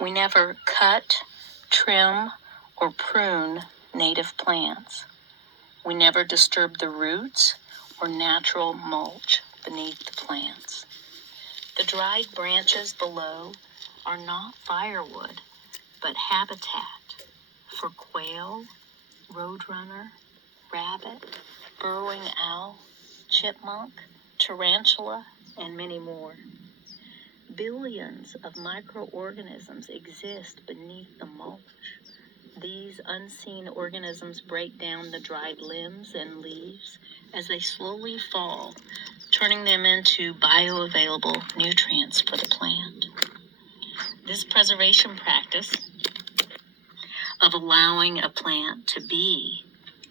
We never cut, trim, or prune native plants. We never disturb the roots or natural mulch beneath the plants. The dried branches below are not firewood, but habitat for quail, roadrunner, rabbit, burrowing owl, chipmunk, tarantula, and many more. Billions of micro-organisms exist beneath the mulch. These unseen organisms break down the dried limbs and leaves as they slowly fall, turning them into bioavailable nutrients for the plant. This preservation practice of allowing a plant to be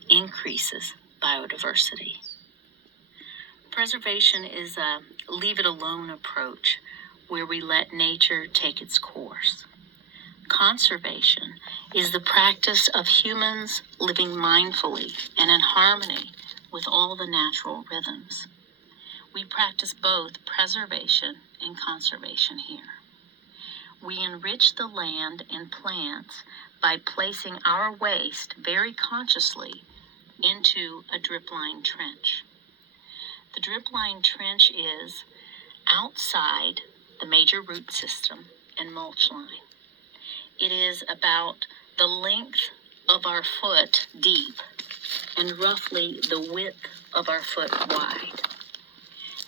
increases biodiversity. Preservation is a leave-it-alone approach where we let nature take its course. Conservation is the practice of humans living mindfully and in harmony with all the natural rhythms. We practice both preservation and conservation here. We enrich the land and plants by placing our waste very consciously into a drip-line trench. The drip-line trench is outside the major root system and mulch line. It is about the length of our foot deep and roughly the width of our foot wide.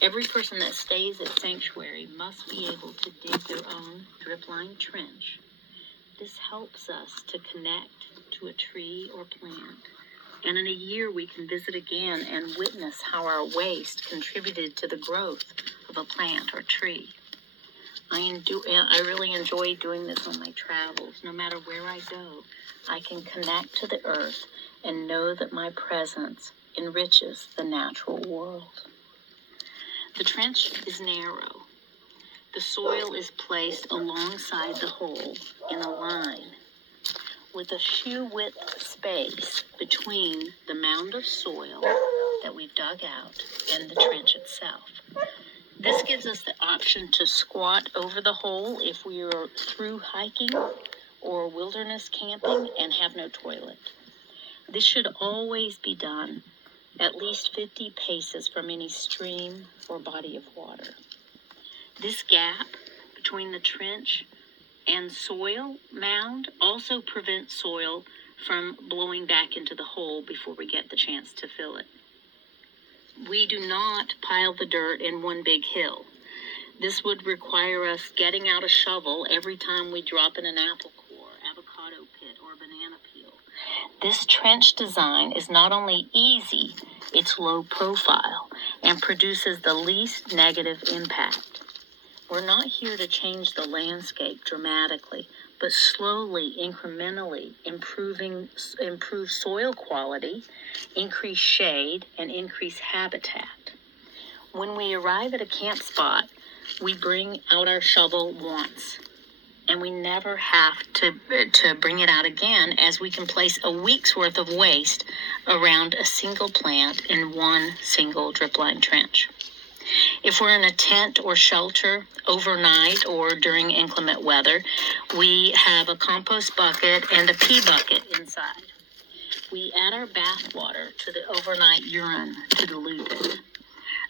Every person that stays at Sanctuary must be able to dig their own drip-line trench. This helps us to connect to a tree or plant, and in a year we can visit again and witness how our waste contributed to the growth of a plant or tree. I really enjoy doing this on my travels. No matter where I go, I can connect to the earth and know that my presence enriches the natural world. The trench is narrow. The soil is placed alongside the hole in a line with a shoe width space between the mound of soil that we've dug out and the trench itself. This gives us the option to squat over the hole if we are through hiking or wilderness camping and have no toilet. This should always be done at least 50 paces from any stream or body of water. This gap between the trench and soil mound also prevents soil from blowing back into the hole before we get the chance to fill it. We do not pile the dirt in one big hill. This would require us getting out a shovel every time we drop in an apple core, avocado pit, or banana peel. This trench design is not only easy, it's low profile and produces the least negative impact. We're not here to change the landscape dramatically, but slowly, incrementally improve soil quality, increase shade, and increase habitat. When we arrive at a camp spot, we bring out our shovel once, and we never have to bring it out again, as we can place a week's worth of waste around a single plant in one single drip line trench. If we're in a tent or shelter overnight or during inclement weather, we have a compost bucket and a pee bucket inside. We add our bath water to the overnight urine to dilute it.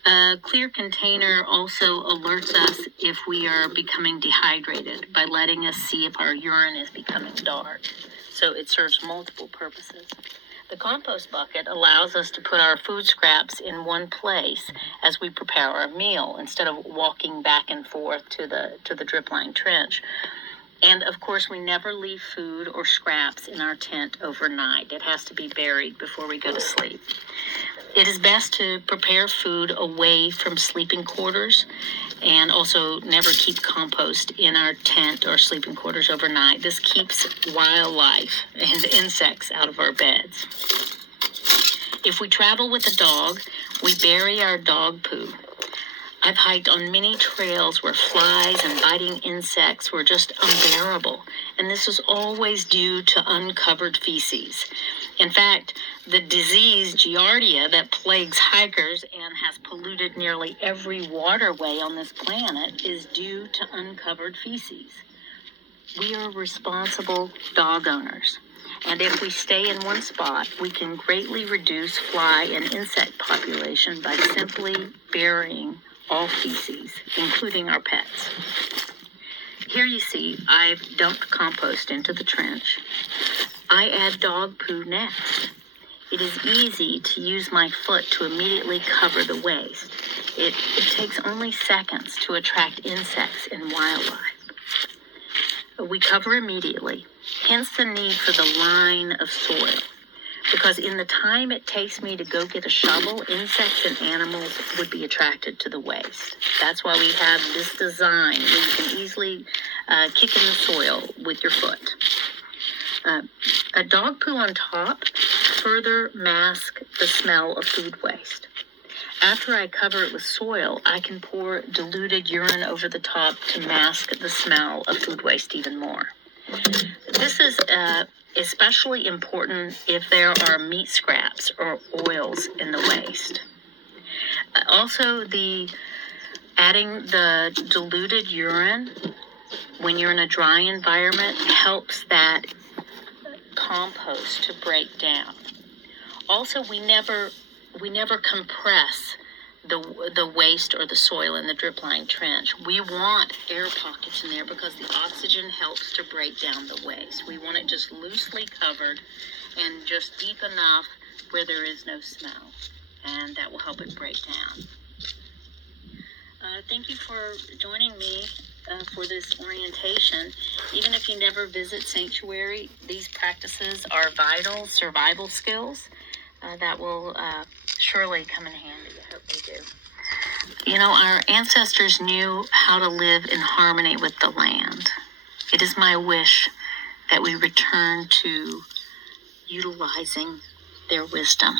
A clear container also alerts us if we are becoming dehydrated by letting us see if our urine is becoming dark. So it serves multiple purposes. The compost bucket allows us to put our food scraps in one place as we prepare our meal instead of walking back and forth to the drip line trench. And of course, we never leave food or scraps in our tent overnight. It has to be buried before we go to sleep. It is best to prepare food away from sleeping quarters, and also never keep compost in our tent or sleeping quarters overnight. This keeps wildlife and insects out of our beds. If we travel with a dog, we bury our dog poo. I've hiked on many trails where flies and biting insects were just unbearable, and this was always due to uncovered feces. In fact, the disease Giardia that plagues hikers and has polluted nearly every waterway on this planet is due to uncovered feces. We are responsible dog owners, and if we stay in one spot, we can greatly reduce fly and insect population by simply burying all feces, including our pets. Here you see I've dumped compost into the trench. I add dog poo next. It is easy to use my foot to immediately cover the waste. It takes only seconds to attract insects and wildlife. We cover immediately, hence the need for the line of soil. Because in the time it takes me to go get a shovel, insects and animals would be attracted to the waste. That's why we have this design where you can easily kick in the soil with your foot. A dog poo on top further masks the smell of food waste. After I cover it with soil, I can pour diluted urine over the top to mask the smell of food waste even more. This is especially important if there are meat scraps or oils in the waste. Also, adding the diluted urine when you're in a dry environment helps that compost to break down. Also, we never compress the waste or the soil in the drip line trench. We want air pockets in there because the oxygen helps to break down the waste. We want it just loosely covered and just deep enough where there is no smell, and that will help it break down. Thank you for joining me for this orientation. Even if you never visit Sanctuary, these practices are vital survival skills that will surely come in handy. I hope they do. You know, our ancestors knew how to live in harmony with the land. It is my wish that we return to utilizing their wisdom.